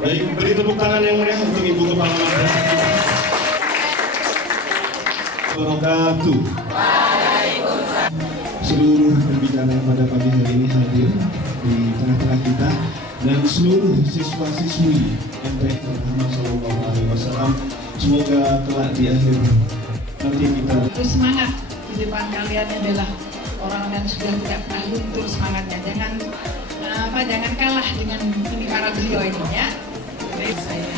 Baik, beri tepuk tangan yang meriah untuk Ibu Kepala Madrasah kita. Wabarakatuh. Seluruh pembicara yang pada pagi hari ini hadir di tengah-tengah kita dan seluruh siswa-siswi MTQ Muhammad Sallallahu Alaihi Wasallam, semoga kelak di akhir nanti kita terus semangat di depan kalian adalah orang yang sudah tidak pernah luntur semangatnya. Jangan kalah dengan ini para beliau ini ya. Baik, saya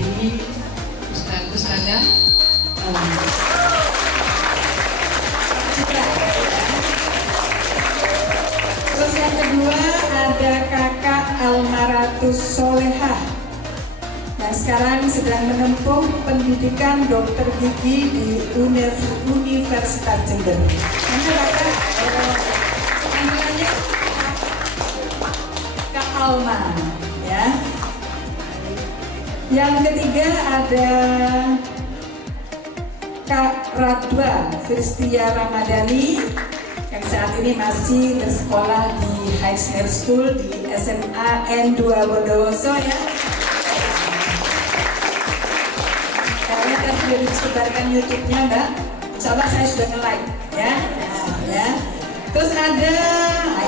menjadi Ustazah. Terus yang kedua ada Kakak Almaratus Solehah yang sekarang sedang menempuh pendidikan dokter gigi di Universitas Jember. Mana Kakak? Panggilannya Kak Alma, ya. Yang ketiga ada Kak Radwa Firstia Ramadhani yang saat ini masih bersekolah di High School di SMA N2 Bondowoso ya. Karena kan sudah disebarkan YouTube-nya Mbak, insya Allah saya sudah nge-like ya. Ya. Terus ada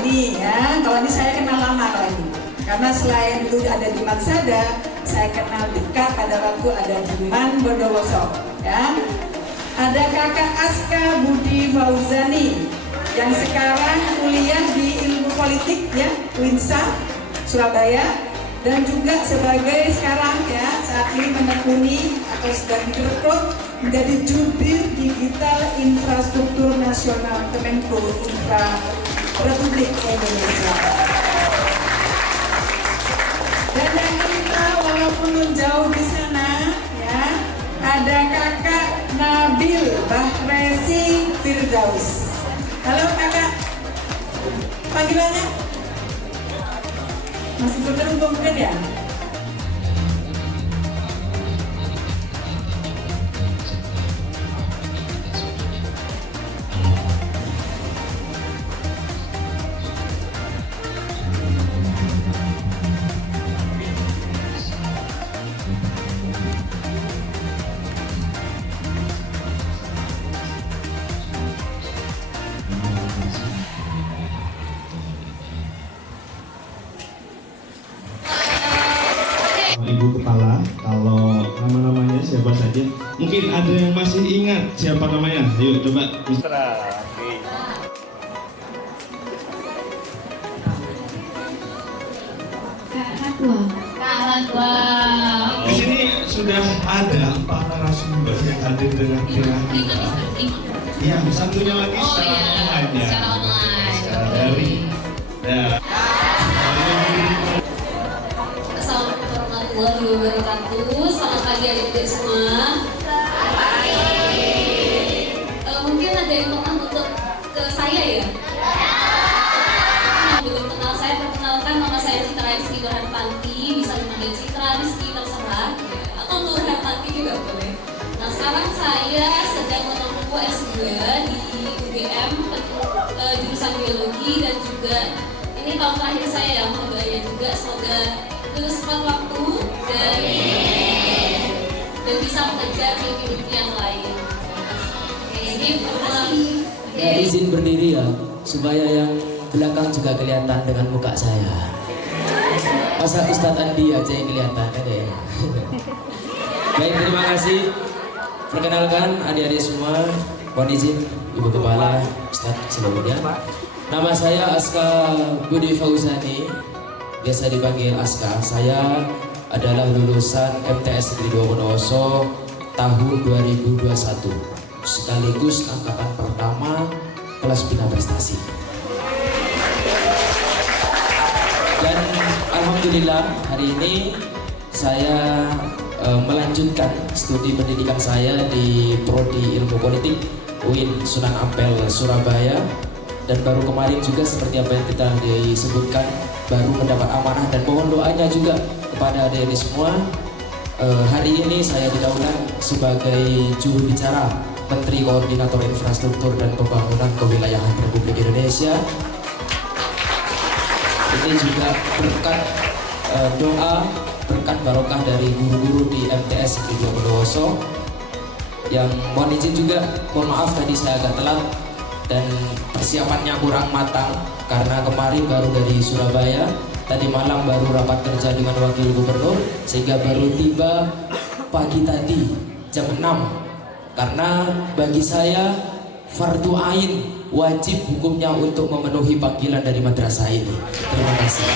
ini ya, kalau ini saya kenal lama kalau ini. Karena selain itu ada di Matsada, saya kenal dekat pada waktu ada di Man Bondowoso ya. Ada Kakak Aska Budi Fauzani yang sekarang kuliah di ilmu politik ya, UINSA Surabaya, dan juga sebagai sekarang ya saat ini menekuni atau sedang direkrut menjadi jubir digital infrastruktur nasional Kemenko Infra Republik Indonesia. Dan yang kelima walaupun jauh di sana ya, ada Kakak Nabil Bahresi Firdaus. Halo Kakak, panggilannya? Masih belum ya? Ibu Kepala, kalau nama-namanya siapa saja? Mungkin ada yang masih ingat siapa namanya? Ayo coba. Mitra. Kak Radwa. Di sini sudah ada 4 narasumber yang hadir dengan kira-kira. Ya, satunya lagi secara online ya. Secara online. Secara daring. Ya. Assalamualaikum warahmatullahi wabarakatuh. Selamat pagi adik-adik semua. Mungkin ada yang pernah untuk ke saya ya? Yang belum kenal saya, perkenalkan nama saya Citra Rizky Nurhartanti. Bisa dipanggil Citra Rizky terserah, atau Nurhartanti juga boleh. Nah sekarang saya sedang menempuh S2 di UGM jurusan biologi, dan juga ini tahun terakhir saya ya, mencoba juga, semoga lulus tepat waktu dan bisa mengejar mimpi-mimpi yang lain. Ini Ya, izin berdiri ya, supaya yang belakang juga kelihatan dengan muka saya. Masa Ustadz Andi aja yang kelihatan kan ya. Baik, terima kasih. Perkenalkan adik-adik semua, mohon izin Ibu Kepala, Ustadz sebelumnya. Nama saya Aska Budi Fauzani, biasa dipanggil Aska. Saya adalah lulusan MTS Negeri 2 Bondowoso tahun 2021, sekaligus angkatan pertama kelas bina prestasi. Dan alhamdulillah hari ini saya melanjutkan studi pendidikan saya di Prodi Ilmu Politik UIN Sunan Ampel Surabaya, dan baru kemarin juga seperti apa yang kita disebutkan baru mendapat amanah, dan mohon doanya juga kepada adik-adik semua. Hari ini saya didaulat sebagai juru bicara Menteri Koordinator Infrastruktur dan Pembangunan Kewilayahan Republik Indonesia. Ini juga berkat doa berkat barokah dari guru-guru di MTS Negeri 2 Bondowoso. Yang mohon izin juga, mohon maaf tadi saya agak telat dan persiapannya kurang matang karena kemarin baru dari Surabaya, tadi malam baru rapat kerja dengan wakil gubernur sehingga baru tiba pagi tadi jam 6. Karena bagi saya fardu ain, wajib hukumnya untuk memenuhi panggilan dari madrasah ini. Terima kasih.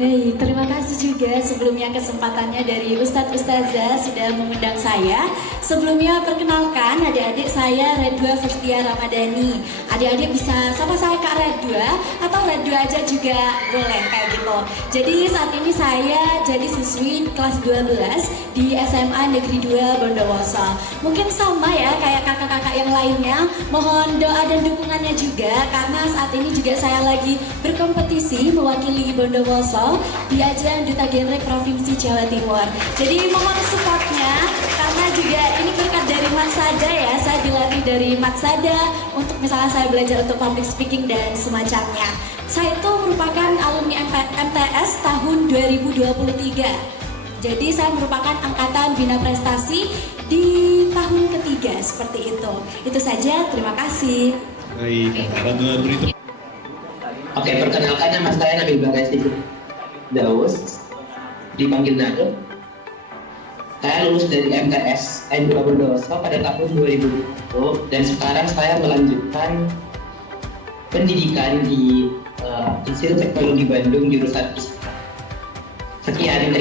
Baik, terima kasih juga sebelumnya kesempatannya dari Ustadz Ustazah sudah mengundang saya. Sebelumnya perkenalkan adik-adik saya Redua Firstia Ramadhani. Adik-adik bisa sama saya Kak Redua atau Redua aja juga boleh kayak gitu. Jadi saat ini saya jadi siswi kelas 12 di SMA Negeri 2 Bondowoso. Mungkin sama ya kayak kakak-kakak yang lainnya. Mohon doa dan dukungannya juga karena saat ini juga saya lagi berkompetisi mewakili Bondowoso di ajang Duta Genre Provinsi Jawa Timur. Jadi mohon supportnya karena juga ini berkat dari Matsada ya. Saya dilatih dari Matsada untuk misalnya saya belajar untuk public speaking dan semacamnya. Saya itu merupakan alumni MTS tahun 2023. Jadi saya merupakan angkatan bina prestasi di tahun ketiga seperti itu. Itu saja, terima kasih. Baik, Radua berita. Oke, perkenalkan nama saya Nabil Baresi Daus, dipanggil Nado. Saya lulus dari MTS N2 Bondowoso pada tahun 2020 dan sekarang saya melanjutkan pendidikan di Institut Teknologi Bandung jurusan ISPA. Sekian,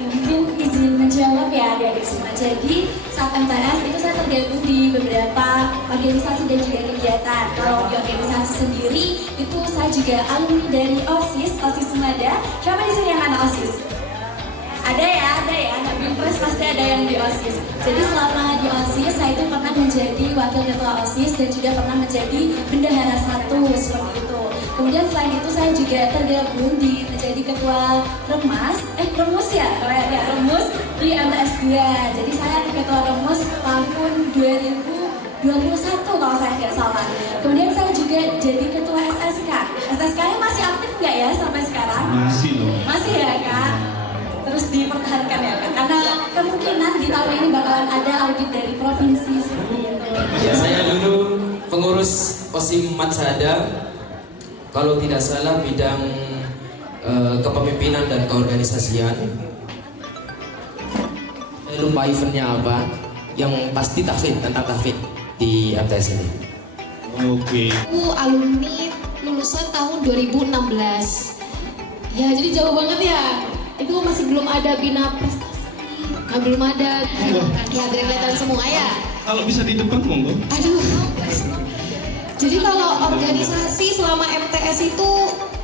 Mungkin izin menjawab ya adik-adik semua. Jadi saat MTS itu saya tergabung di beberapa organisasi dan juga kegiatan. Kalau di organisasi sendiri itu saya juga alumni dari OSIS Semada. Siapa di sini yang anak OSIS? Ada ya, anak Bimpres pasti ada yang di OSIS. Jadi selama di OSIS saya itu pernah menjadi wakil ketua OSIS dan juga pernah menjadi bendahara 1 seperti itu. Kemudian selain itu saya juga tergabung menjadi ketua Remus ya, Remus di MTS 2. Jadi saya ketua Remus tahun 2021 kalau saya nggak salah. Kemudian saya juga jadi ketua SSK. SSK-nya masih aktif nggak ya sampai sekarang? Masih loh. Masih ya Kak? Terus dipertahankan ya Kak? Karena kemungkinan di tahun ini bakalan ada audit dari provinsi seperti itu. Ya, saya dulu pengurus OSIM Matsada. Kalau tidak salah bidang kepemimpinan dan keorganisasian. Saya lupa eventnya apa. Yang pasti tahfidz, tentang tahfidz di MTS ini. Oke. Aku alumni lulusan tahun 2016. Ya jadi jauh banget ya. Itu masih belum ada bina prestasi. Belum ada. Ya kelihatan semua ya. Kalau bisa di depan monggo. Aduh. Jadi kalau organisasi selama MTS itu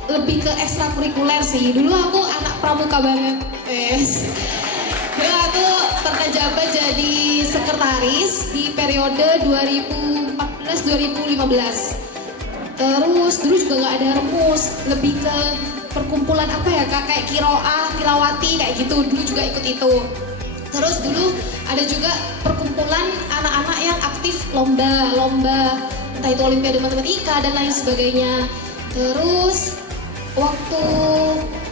lebih ke ekstrakurikuler sih. Dulu aku anak pramuka banget. Dulu aku pernah jabat jadi sekretaris di periode 2014-2015. Terus dulu juga nggak ada remus, lebih ke perkumpulan apa ya kak, kayak kiroah, tilawati kayak gitu. Dulu juga ikut itu. Terus dulu ada juga perkumpulan anak-anak yang aktif lomba, entah itu olimpiade matematika dan lain sebagainya. Terus waktu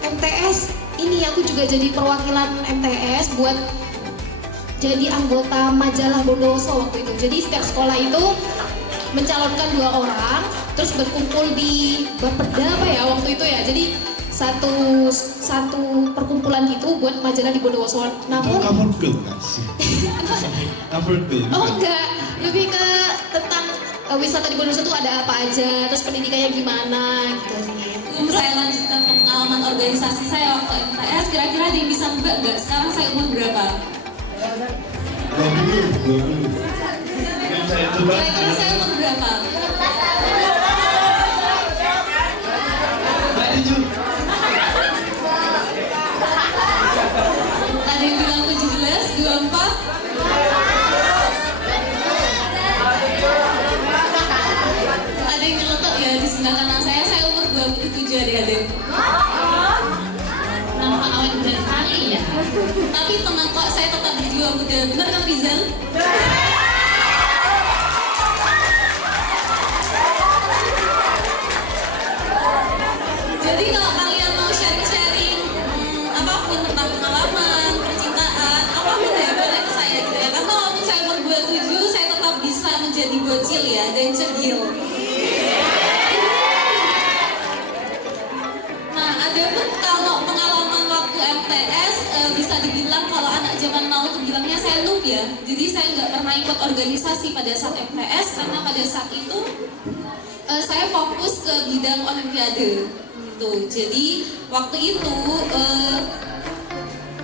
MTS ini aku juga jadi perwakilan MTS buat jadi anggota majalah Bondowoso waktu itu. Jadi setiap sekolah itu mencalonkan 2 orang, terus berkumpul di Bapeda apa ya waktu itu ya. Jadi satu perkumpulan gitu buat majalah di Bondowoso. Namun cover girl nggak sih? Cover girl. oh enggak, lebih ke tentang wisata di Bondowoso itu ada apa aja, terus pendidikannya gimana gitu sih. Saya lanjutkan ke pengalaman organisasi saya waktu MTS. Kira-kira ada yang bisa nebak nggak? Sekarang saya umur berapa? 20. Saya coba. Kira-kira saya umur berapa? Ada yang bilang 17, 24. Ada yang nyeletuk ya di sebelah kanan saya umur 27 adik-adik. Nampak awet muda sekali ya. Tapi tenang kok, saya tetap berjiwa muda. Benar kan Rizal? Jadi kalau kalian mau sharing-sharing apapun tentang pengalaman, percintaan, apapun ya boleh ke saya gitu ya. Karena walaupun saya umur 27, saya tetap bisa menjadi bocil ya dan cedil. Nah, ada pun kalau pengalaman waktu MTS bisa dibilang kalau anak zaman now itu bilangnya saya noob ya. Jadi saya nggak pernah ikut organisasi pada saat MTS karena pada saat itu saya fokus ke bidang olimpiade gitu. Jadi waktu itu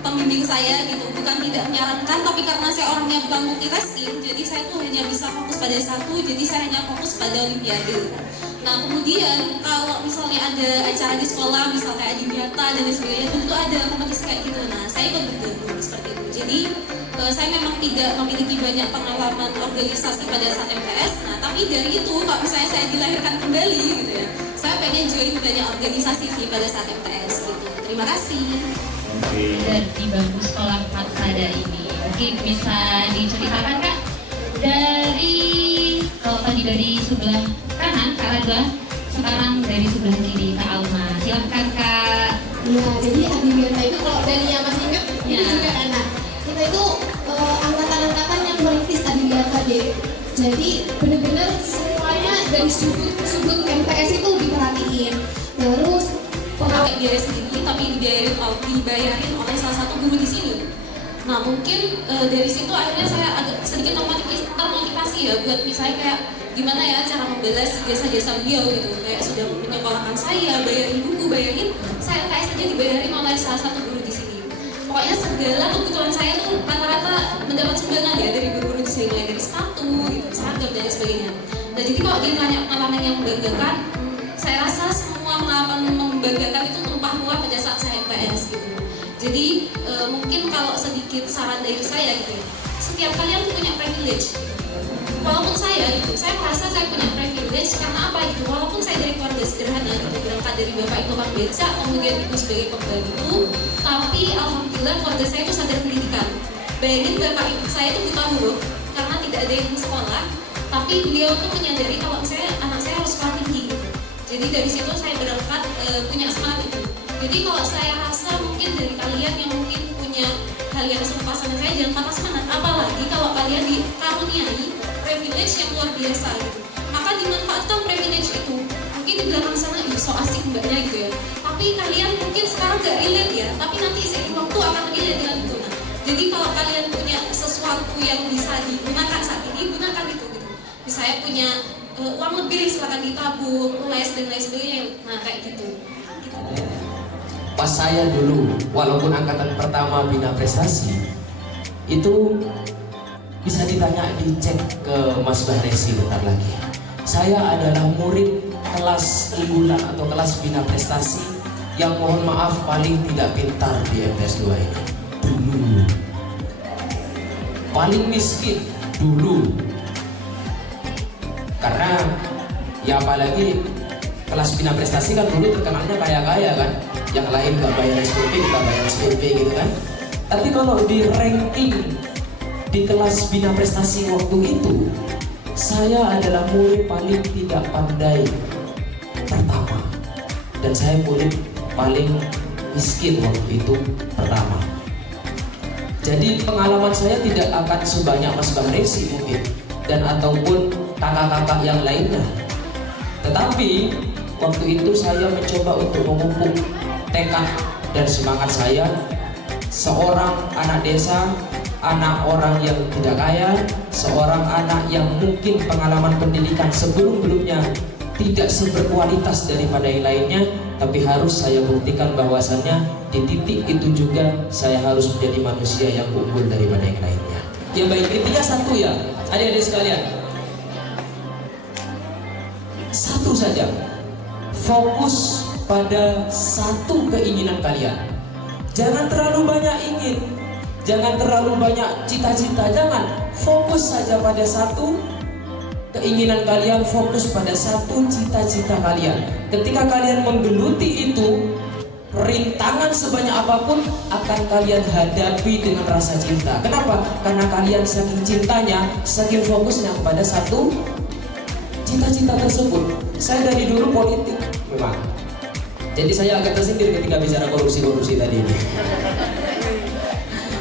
pembimbing saya gitu bukan tidak menyarankan, tapi karena saya orangnya bukan multitasking, jadi saya tuh hanya bisa fokus pada satu, jadi saya hanya fokus pada olimpiade. Nah kemudian kalau misalnya ada acara di sekolah, misalnya kayak Adiwiyata dan lain sebagainya, itu ada kompetisi kayak gitu. Nah saya ikut bergabung seperti itu. Jadi saya memang tidak memiliki banyak pengalaman organisasi pada saat MTS. Nah tapi dari itu kalau misalnya saya dilahirkan kembali gitu ya, saya pengen join banyak organisasi sih pada saat MTS gitu. Terima kasih. Dan di bangku sekolah Matsada ini mungkin bisa diceritakan Kak, dari kalau tadi dari sebelah kanan Kak Radwa, sekarang dari sebelah kiri Kak Alma, silahkan Kak. Ya, jadi Adiwiyata itu kalau dari yang masih ingat Ya. itu juga anak kita itu angkatan-angkatan yang merintis Adiwiyata deh. Jadi benar-benar semuanya dari sudut MTS itu diperhatiin. Terus Pakai biaya sendiri tapi dibayarin oleh salah satu guru di sini. Nah mungkin dari situ akhirnya saya agak sedikit termotivasi ya buat misalnya kayak gimana ya cara membalas jasa-jasa beliau gitu, kayak sudah menyekolahkan saya, bayarin buku, bayarin saya LKS saja dibayarin oleh salah satu guru di sini. Pokoknya segala kebutuhan saya tuh rata-rata mendapat sumbangan ya dari guru-guru di sini, mulai dari sepatu, gitu, seragam dan sebagainya. Nah jadi kalau ditanya pengalaman yang membanggakan, saya rasa semua pengalaman membanggakan itu tumpah ruah pada saat saya MTS gitu. Jadi mungkin kalau sedikit saran dari saya gitu ya, setiap kalian punya privilege. Walaupun saya gitu, saya merasa saya punya privilege karena apa gitu. Walaupun saya dari keluarga sederhana gitu, berangkat dari bapak itu tukang beca, kemudian ibu sebagai pembantu, tapi alhamdulillah keluarga saya itu sadar pendidikan. Bayangin bapak ibu saya itu buta huruf karena tidak ada yang sekolah, tapi beliau tuh menyadari kalau saya anak saya harus sekolah tinggi. Jadi dari situ saya berangkat punya semangat itu. Jadi kalau saya rasa mungkin dari kalian yang mungkin punya hal yang serupa sama saya, jangan patah semangat. Apalagi kalau kalian dikaruniai privilege yang luar biasa gitu, maka dimanfaatkan privilege itu. Mungkin di belakang sana so asik mbaknya gitu ya, tapi kalian mungkin sekarang gak relate ya, tapi nanti seiring waktu akan relate dengan itu. Nah, jadi kalau kalian punya sesuatu yang bisa digunakan saat ini, gunakan itu gitu. Misalnya punya uang lebih, silakan ditabung, les dan lain sebagainya. Nah kayak gitu. Pas saya dulu, walaupun angkatan pertama bina prestasi, itu bisa ditanya, dicek ke Mas Bahresi bentar lagi. Saya adalah murid kelas unggulan atau kelas bina prestasi yang mohon maaf paling tidak pintar di MTS 2 ini. Dulu. Paling miskin dulu. Karena ya apalagi kelas bina prestasi kan dulu terkenalnya kaya-kaya kan, yang lain gak bayar SPP, kita bayar SPP gitu kan. Tapi kalau di ranking di kelas bina prestasi waktu itu, saya adalah murid paling tidak pandai pertama, dan saya murid paling miskin waktu itu pertama. Jadi pengalaman saya tidak akan sebanyak Mas Bahresi mungkin, dan ataupun kakak-kakak yang lainnya. Tetapi waktu itu saya mencoba untuk memupuk tekad dan semangat saya, seorang anak desa, anak orang yang tidak kaya, seorang anak yang mungkin pengalaman pendidikan sebelum-belumnya tidak seberkualitas daripada yang lainnya, tapi harus saya buktikan bahwasannya di titik itu juga saya harus menjadi manusia yang unggul daripada yang lainnya. Ya baik, intinya satu ya, adik-adik sekalian, satu saja, fokus pada satu keinginan kalian. Jangan terlalu banyak ingin, jangan terlalu banyak cita-cita, jangan. Fokus saja pada satu keinginan kalian, fokus pada satu cita-cita kalian. Ketika kalian menggeluti itu, rintangan sebanyak apapun akan kalian hadapi dengan rasa cinta. Kenapa? Karena kalian saking cintanya, saking fokusnya pada satu cita-cita tersebut. Saya dari dulu politik memang. Jadi saya agak tersindir ketika bicara korupsi tadi ini.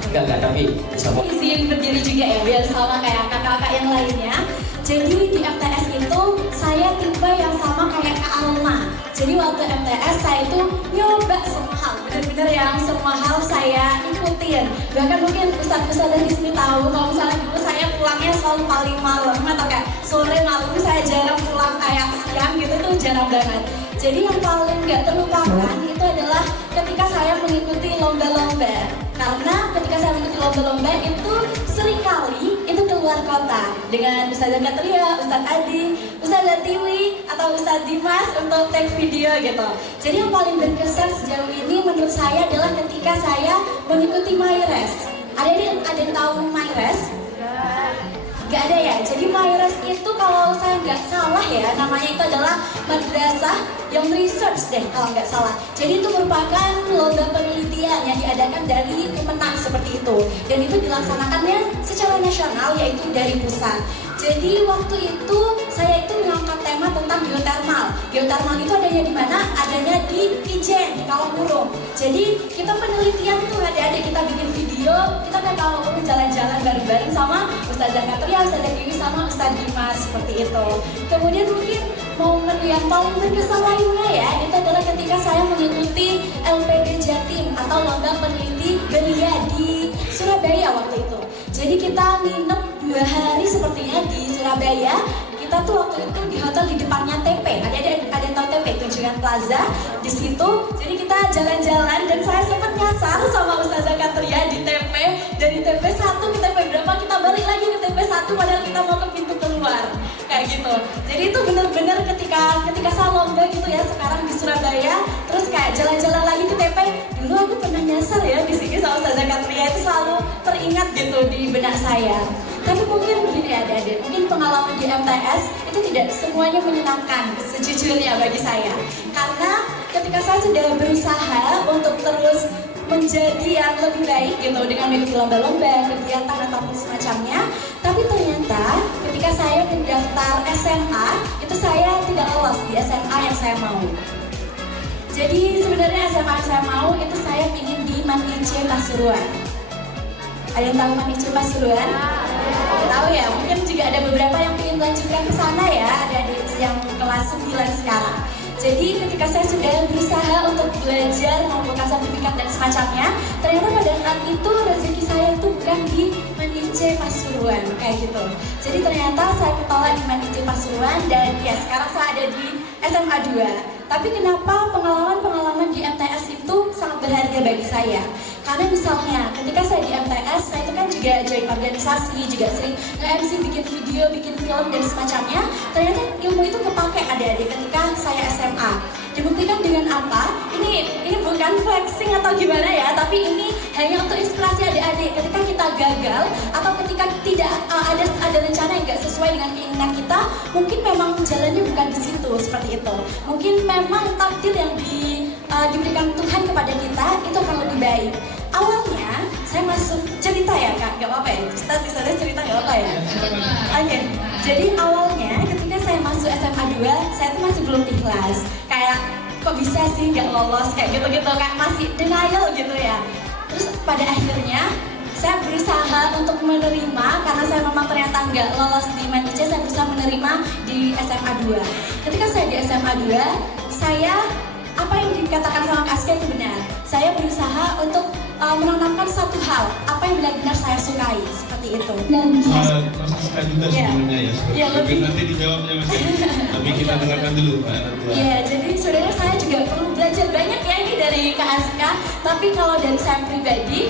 Enggak, tapi sama. Izin berdiri juga ya, biar sama kayak kakak-kakak yang lainnya. Jadi di MTS itu saya tipe yang sama kayak Kak Alma. Jadi waktu MTS saya itu nyoba semua hal, benar-benar yang semua hal saya ikutin. Bahkan mungkin ustadz-ustadz di sini tahu kalau misalnya dulu saya pulangnya selalu paling malam atau kayak sore malam, saya jarang pulang kayak siang gitu, itu jarang banget. Jadi yang paling nggak terlupakan itu adalah ketika saya mengikuti lomba-lomba. Karena ketika saya mengikuti lomba-lomba itu seringkali itu keluar kota dengan Ustazah Katria, Ustadz Adi, Ustazah Tiwi, atau Ustadz Dimas untuk take video gitu. Jadi yang paling berkesan sejauh ini menurut saya adalah ketika saya mengikuti Mayres. Ada yang tahu Mayres? Gak ada ya, jadi Mayres itu kalau saya nggak salah ya, namanya itu adalah Madrasah yang research deh kalau nggak salah. Jadi itu merupakan lomba penelitian yang diadakan dari Kemenang seperti itu. Dan itu dilaksanakannya secara nasional yaitu dari pusat. Jadi waktu itu saya itu mengangkat tema tentang geotermal. Geotermal itu adanya di mana? Adanya di Ijen, di Kawamurung. Jadi kita penelitian tuh adik-adik, kita bikin video, kita ke Kawamurung jalan-jalan bareng-bareng sama Ustazah Katria, Ustazah Dewi sama Ustadz Dimas seperti itu. Kemudian mungkin momen yang paling berkesan lainnya ya, itu adalah ketika saya mengikuti LPD Jatim atau Lomba Peneliti Belia di Surabaya waktu itu. Jadi kita nginep 2 hari sepertinya di Surabaya. Kita tuh waktu itu di hotel di depannya TP. Ada yang tahu TP, Tunjungan Plaza di situ. Jadi kita jalan-jalan dan saya sempat nyasar sama Ustazah Katria di TP. Dari TP 1 ke TP berapa, kita balik lagi ke TP 1 padahal kita mau ke pintu keluar. Kayak gitu. Jadi itu benar-benar ketika saya lomba gitu ya sekarang di Surabaya, terus kayak jalan-jalan lagi ke TP. Dulu aku pernah nyasar ya di sini sama Ustazah Katria, itu selalu teringat gitu di benak saya. Tapi mungkin begini ya adik-adik, mungkin pengalaman di MTS itu tidak semuanya menyenangkan sejujurnya bagi saya. Karena ketika saya sudah berusaha untuk terus menjadi yang lebih baik gitu dengan mengikuti lomba-lomba, kegiatan ataupun semacamnya, tapi ternyata ketika saya mendaftar SMA, itu saya tidak lolos di SMA yang saya mau. Jadi sebenarnya SMA yang saya mau itu saya ingin di Manice Pasuruan. Ada yang tahu Manice Pasuruan? Tahu ya, mungkin juga ada beberapa yang ingin melanjutkan ke sana ya, ada yang kelas 9 sekarang. Jadi ketika saya sudah berusaha untuk belajar, mengumpulkan sertifikat dan semacamnya, ternyata pada saat itu rezeki saya itu bukan di Manice Pasuruan kayak gitu. Jadi ternyata saya ketolak di Manice Pasuruan dan ya sekarang saya ada di SMA 2. Tapi kenapa pengalaman-pengalaman di MTS itu sangat berharga bagi saya? Karena misalnya ketika saya di MTS, saya itu kan juga join organisasi, juga sering nge-MC, bikin video, bikin film dan semacamnya. Ternyata ilmu itu kepake adik-adik ketika saya SMA. Dibuktikan dengan apa? Ini bukan flexing atau gimana ya, tapi ini hanya untuk inspirasi adik-adik. Ketika kita gagal atau ketika tidak ada rencana yang nggak sesuai dengan keinginan kita, mungkin memang jalannya bukan di situ seperti itu. Mungkin memang takdir yang diberikan Tuhan kepada kita itu akan lebih baik. Awalnya saya masuk cerita ya kak, nggak apa-apa ya? Ustazah cerita nggak apa ya? Oke. Jadi awalnya ketika saya masuk SMA 2, saya tuh masih belum ikhlas. Kayak kok bisa sih nggak lolos kayak gitu-gitu, kayak masih denial gitu ya. Terus pada akhirnya saya berusaha untuk menerima karena saya memang ternyata nggak lolos di Manice, saya berusaha menerima di SMA 2. Ketika saya di SMA 2, saya apa yang dikatakan sama Kak Aska itu benar. Saya berusaha untuk menanamkan satu hal, apa yang benar-benar saya sukai, seperti itu. Masih suka juga sebenarnya ya, lebih nanti dijawabnya masih. Tapi kita dengarkan dulu Pak Natua. Iya, jadi sebenarnya saya juga perlu belajar banyak ya ini dari Kak Aska. Tapi kalau dari saya pribadi,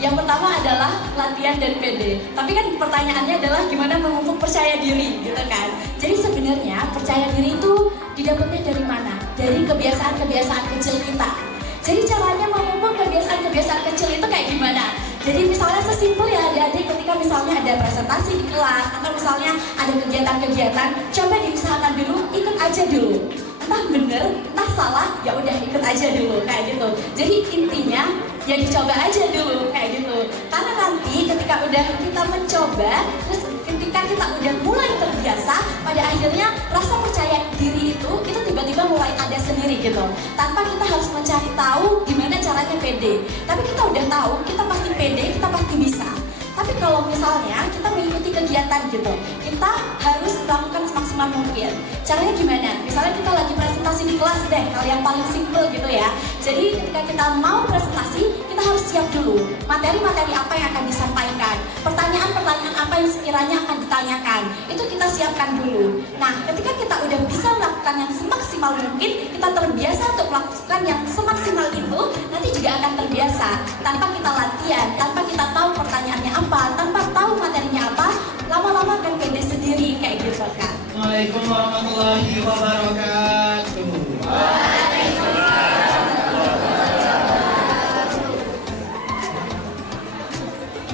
yang pertama adalah latihan dan PD. Tapi kan pertanyaannya adalah gimana memupuk percaya diri, gitu kan? Jadi sebenarnya percaya diri itu didapatnya dari mana? Dari kebiasaan-kebiasaan kecil kita. Jadi caranya memupuk kebiasaan-kebiasaan kecil itu kayak gimana? Jadi misalnya sesimpel ya adik-adik, ketika misalnya ada presentasi di kelas atau misalnya ada kegiatan-kegiatan, coba diusahakan dulu, ikut aja dulu. Entah bener, entah salah, ya udah ikut aja dulu kayak gitu. Jadi intinya ya dicoba aja dulu kayak gitu. Karena nanti ketika udah kita mencoba, terus ketika ketika kita udah mulai terbiasa, pada akhirnya rasa percaya diri itu tiba-tiba mulai ada sendiri gitu. Tanpa kita harus mencari tahu gimana caranya pede. Tapi kita udah tahu, kita pasti pede, kita pasti bisa. Tapi kalau misalnya kita mengikuti kegiatan gitu, kita harus melakukan semaksimal mungkin. Caranya gimana? Misalnya kita lagi presentasi di kelas deh, hal yang paling simple gitu ya. Jadi ketika kita mau presentasi, kita harus siap dulu. Materi-materi apa yang akan disampaikan, pertanyaan-pertanyaan apa yang sekiranya akan ditanyakan, itu kita siapkan dulu. Nah, ketika kita udah bisa melakukan yang semaksimal mungkin, kita terbiasa untuk melakukan yang semaksimal itu, nanti juga akan terbiasa. Tanpa kita latihan, tanpa kita tahu pertanyaannya apa, tanpa tahu materinya apa, lama-lama akan pede sendiri kayak gitu kan. Assalamualaikum warahmatullahi wabarakatuh.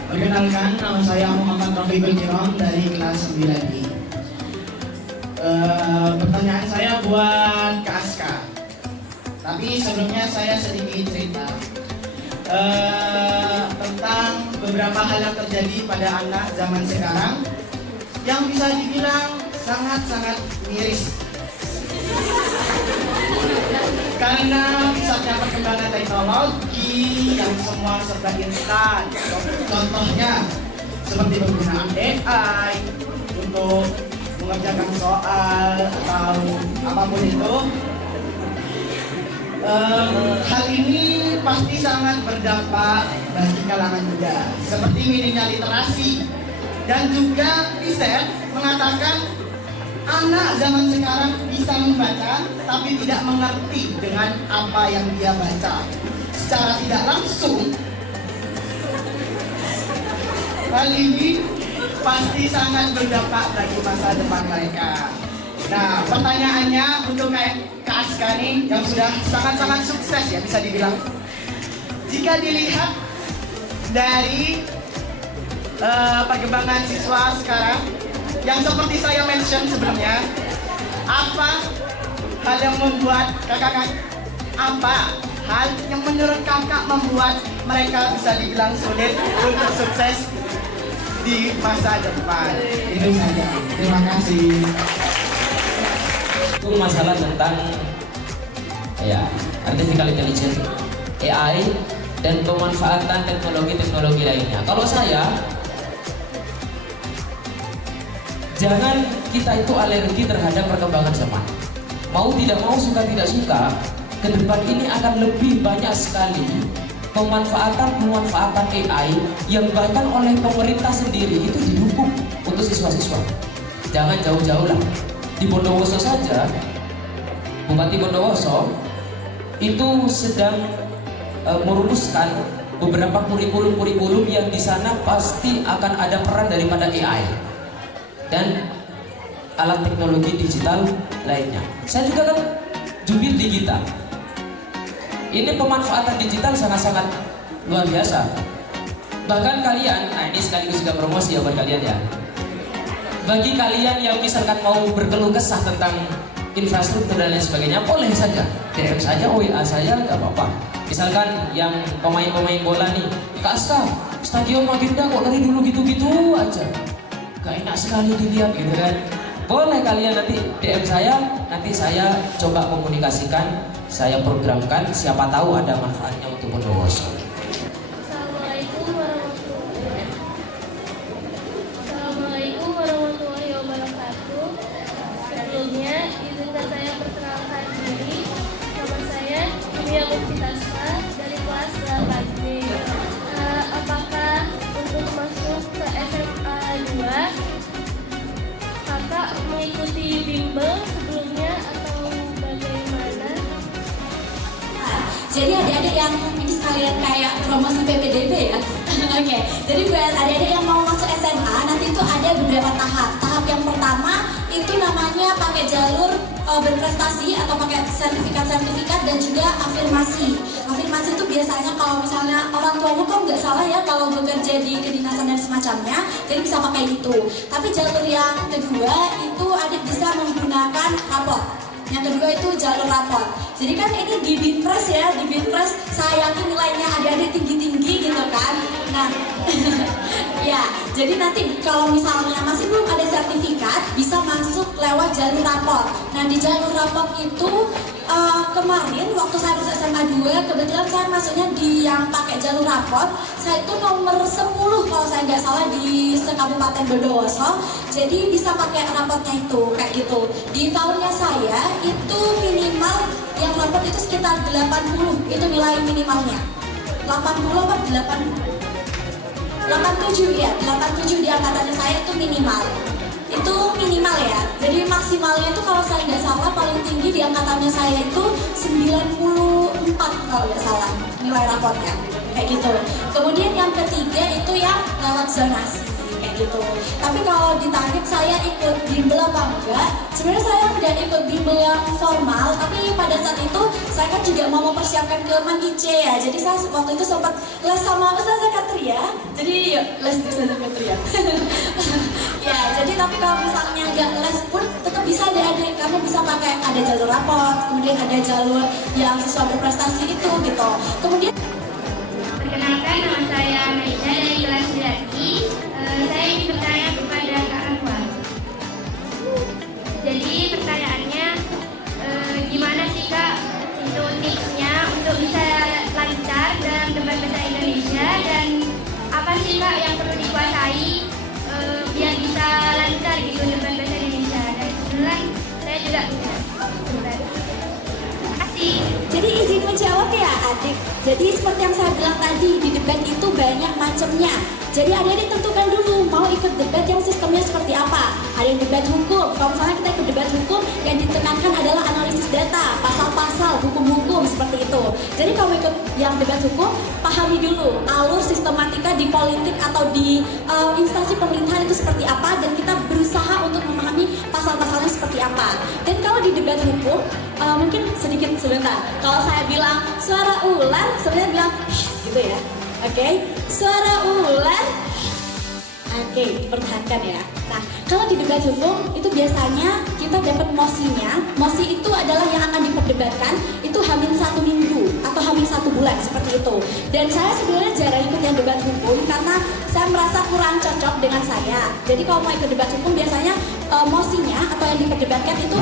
Perkenalkan, nama saya Muhammad Rafiqul Kiram dari kelas 9B. Pertanyaan saya buat Kak Aska. Tapi sebelumnya saya sedikit cerita tentang beberapa hal yang terjadi pada anak zaman sekarang yang bisa dibilang sangat-sangat miris. Karena pesatnya perkembangan teknologi yang semua serba instan. Contohnya seperti penggunaan AI untuk mengerjakan soal atau apapun itu. Hal ini pasti sangat berdampak bagi kalangan muda, seperti minimnya literasi. Dan juga riset mengatakan anak zaman sekarang bisa membaca tapi tidak mengerti dengan apa yang dia baca. Secara tidak langsung, hal ini pasti sangat berdampak bagi masa depan mereka. Nah, pertanyaannya untuk Kak Aska nih yang sudah sangat-sangat sukses ya bisa dibilang. Jika dilihat dari perkembangan siswa sekarang yang seperti saya mention sebelumnya, apa hal yang membuat apa hal yang menurut kakak membuat mereka bisa dibilang sulit untuk sukses di masa depan? Itu saja. Terima kasih. Itu masalah tentang ya artificial intelligence, AI, dan pemanfaatan teknologi-teknologi lainnya. Kalau saya, jangan kita itu alergi terhadap perkembangan zaman. Mau tidak mau, suka tidak suka, ke depan ini akan lebih banyak sekali pemanfaatan AI yang bahkan oleh pemerintah sendiri itu didukung untuk siswa-siswa. Jangan jauh-jauh lah. Di Bondowoso saja, Bupati Bondowoso itu sedang merumuskan beberapa kurikulum yang di sana pasti akan ada peran daripada AI dan alat teknologi digital lainnya. Saya juga kan jubir digital. Ini pemanfaatan digital sangat-sangat luar biasa. Bahkan kalian, nah ini sekaligus juga promosi ya buat kalian ya. Bagi kalian yang misalkan mau berkeluh kesah tentang infrastruktur dan lain sebagainya, boleh saja DM saja, WA saya, nggak apa-apa. Misalkan yang pemain-pemain bola nih, Kak Aska, Stadion Maginda kok dari dulu gitu-gitu aja, gak enak sekali dilihat gitu kan. Boleh kalian nanti DM saya, nanti saya coba komunikasikan, saya programkan, siapa tahu ada manfaatnya untuk Bondowoso. Assalamualaikum warahmatullahi wabarakatuh. Sebelumnya izinkan saya perkenalkan diri. Nama saya Julia Muftitasma dari kelas 8B. Apakah untuk masuk ke SMA 2 kakak mengikuti bimbel sebelumnya atau bagaimana? Jadi adik-adik yang ini sekalian kayak promosi PPDB ya. Oke, jadi buat adik-adik yang mau masuk SMA nanti itu ada beberapa tahap. Tahap yang pertama itu namanya pakai jalur berprestasi atau pakai sertifikat dan juga afirmasi. Afirmasi itu biasanya kalau misalnya orang tuamu kok nggak salah ya kalau bekerja di kedinasan dan semacamnya, jadi bisa pakai itu. Tapi jalur yang kedua itu adik bisa menggunakan raport. Yang kedua itu jalur raport. Jadi kan ini di Binpres ya, di Binpres saya yakin nilainya adik-adik tinggi-tinggi gitu kan. Nah, Ya, jadi nanti kalau misalnya masih belum ada sertifikat, bisa masuk lewat jalur rapor. Nah, di jalur rapor itu kemarin waktu saya masuk SMA 2, kebetulan saya masuknya di yang pakai jalur rapor. Saya itu nomor 10 kalau saya nggak salah di Kabupaten Bondowoso. Jadi bisa pakai rapotnya itu, kayak gitu. Di tahunnya saya itu minimal yang rapor itu sekitar 80, itu nilai minimalnya. 80 apa 87 ya, 87 di angkatannya saya itu minimal. Itu minimal ya, jadi maksimalnya itu kalau saya nggak salah paling tinggi di angkatannya saya itu 94 kalau nggak salah nilai raportnya, kayak gitu. Kemudian yang ketiga itu yang lewat zonasi, kayak gitu. Tapi kalau ditanya saya ikut bimbel apa enggak, sebenarnya saya nggak ikut bimbel yang formal, tapi pada saat itu saya kan juga mau mempersiapkan ke MAN-IC ya, jadi saya waktu itu sempat les sama Ustazah Katria, jadi ya les di Ustazah Katria. Ya, jadi tapi kalau misalnya nggak les pun tetap bisa adik-adik, karena bisa pakai ada jalur raport, kemudian ada jalur yang sesuai berprestasi itu gitu. Kemudian Perkenalkan, nama saya Maida dari kelas Hierarki. Saya ingin bertanya kepada Kak Anwar. Jadi pertanyaannya, gimana sih Kak itu tipsnya untuk bisa lancar dalam debat bahasa Indonesia, dan apa sih Kak yang perlu dikuasai biar bisa lancar gitu debat bahasa Indonesia? Dan kebetulan saya juga terima kasih. jadi izin menjawab ya adik. Jadi seperti yang saya bilang tadi, di debat itu banyak macamnya. Jadi adik-adik tentukan dulu mau ikut debat yang sistemnya seperti apa. Ada yang debat hukum. Kalau misalnya kita ikut debat hukum, yang ditekankan adalah analisis data, pasal-pasal, hukum-hukum seperti itu. Jadi kalau ikut yang debat hukum, pahami dulu alur sistematika di politik atau di instansi pemerintahan itu seperti apa, dan kita berusaha untuk memahami pasal-pasalnya seperti apa. Dan kalau di debat hukum, mungkin sedikit sebentar. Kalau saya bilang suara ular, sebenarnya bilang shh, gitu ya. Oke, suara ular. Oke, dipertahankan ya. Nah, kalau di debat hukum itu biasanya kita dapat mosinya. Mosi itu adalah yang akan diperdebatkan itu hamil 1 minggu atau hamil 1 bulan seperti itu. Dan saya sebenarnya jarang ikut yang debat hukum karena saya merasa kurang cocok dengan saya. Jadi kalau mau ikut debat hukum biasanya mosinya atau yang diperdebatkan itu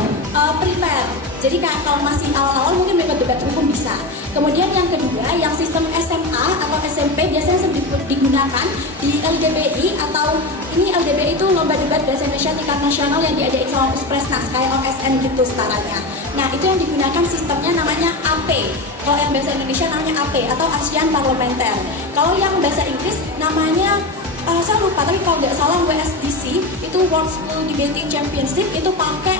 prepare. Jadi kalau masih awal-awal mungkin ikut debat hukum bisa. Kemudian yang kedua, yang sistem SMA atau SMP biasanya sering digunakan di LDBI, atau ini LDBI itu lomba debat bahasa Indonesia tingkat nasional yang diadain sama Puspresnas kayak OSN gitu setaranya. Nah, itu yang digunakan sistemnya namanya AP. Kalau yang bahasa Indonesia namanya AP atau ASEAN Parlementer. Kalau yang bahasa Inggris namanya saya lupa, tapi kalau nggak salah WSDC itu World School Debating Championship, itu pakai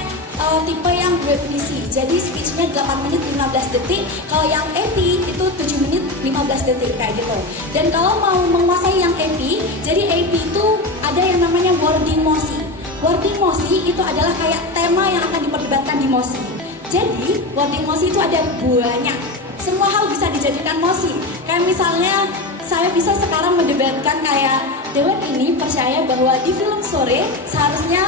tipe yang definisi. Jadi speech-nya 8 menit 15 detik. Kalau yang AP itu 7 menit 15 detik kayak gitu. Dan kalau mau menguasai yang AP, jadi AP itu ada yang namanya wording mosi. Wording mosi itu adalah kayak tema yang akan diperdebatkan di mosi. Jadi wording mosi itu ada banyak. Semua hal bisa dijadikan mosi. Kayak misalnya saya bisa sekarang mendebatkan kayak dewan ini percaya bahwa di film Sore seharusnya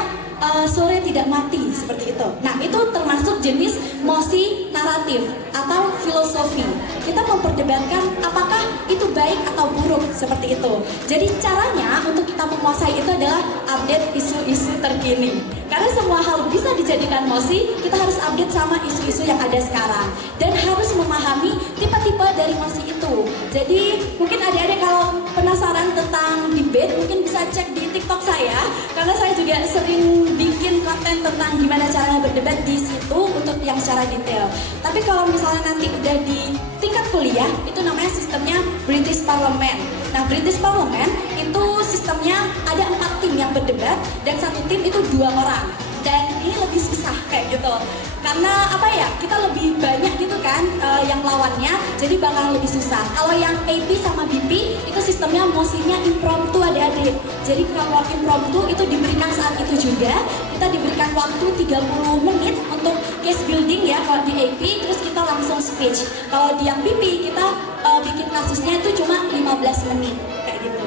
Sore tidak mati, seperti itu. Nah, itu termasuk jenis mosi naratif atau filosofi. Kita memperdebatkan apakah itu baik atau buruk, seperti itu. Jadi caranya untuk kita menguasai itu adalah update isu-isu terkini. Karena semua hal bisa dijadikan mosi, kita harus update sama isu-isu yang ada sekarang. Dan harus memahami tipe-tipe dari mosi itu. Jadi mungkin adik-adik kalau penasaran tentang debate, mungkin bisa cek di TikTok saya. Karena saya juga sering bikin konten tentang gimana caranya berdebat di situ untuk yang secara detail. Tapi kalau misalnya nanti udah di tingkat kuliah, itu namanya sistemnya British Parliament. Nah, British Parliament itu sistemnya ada 4 tim yang berdebat, dan 1 tim itu 2 orang. Dan ini lebih susah kayak gitu. Karena apa ya, kita lebih banyak gitu kan yang lawannya, jadi bakalan lebih susah. Kalau yang AP sama BP itu sistemnya mosinya impromptu adik-adik. Jadi kalau impromptu itu diberikan saat itu juga, kita diberikan waktu 30 menit untuk case building ya kalau di AP, terus kita langsung speech. Kalau di yang BP kita bikin kasusnya itu cuma 15 menit kayak gitu.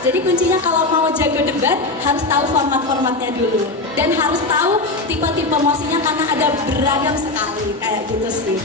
Jadi kuncinya kalau mau jago debat harus tahu format-formatnya dulu, dan harus tahu tipe-tipe mosinya karena ada beragam sekali kayak gitu sih.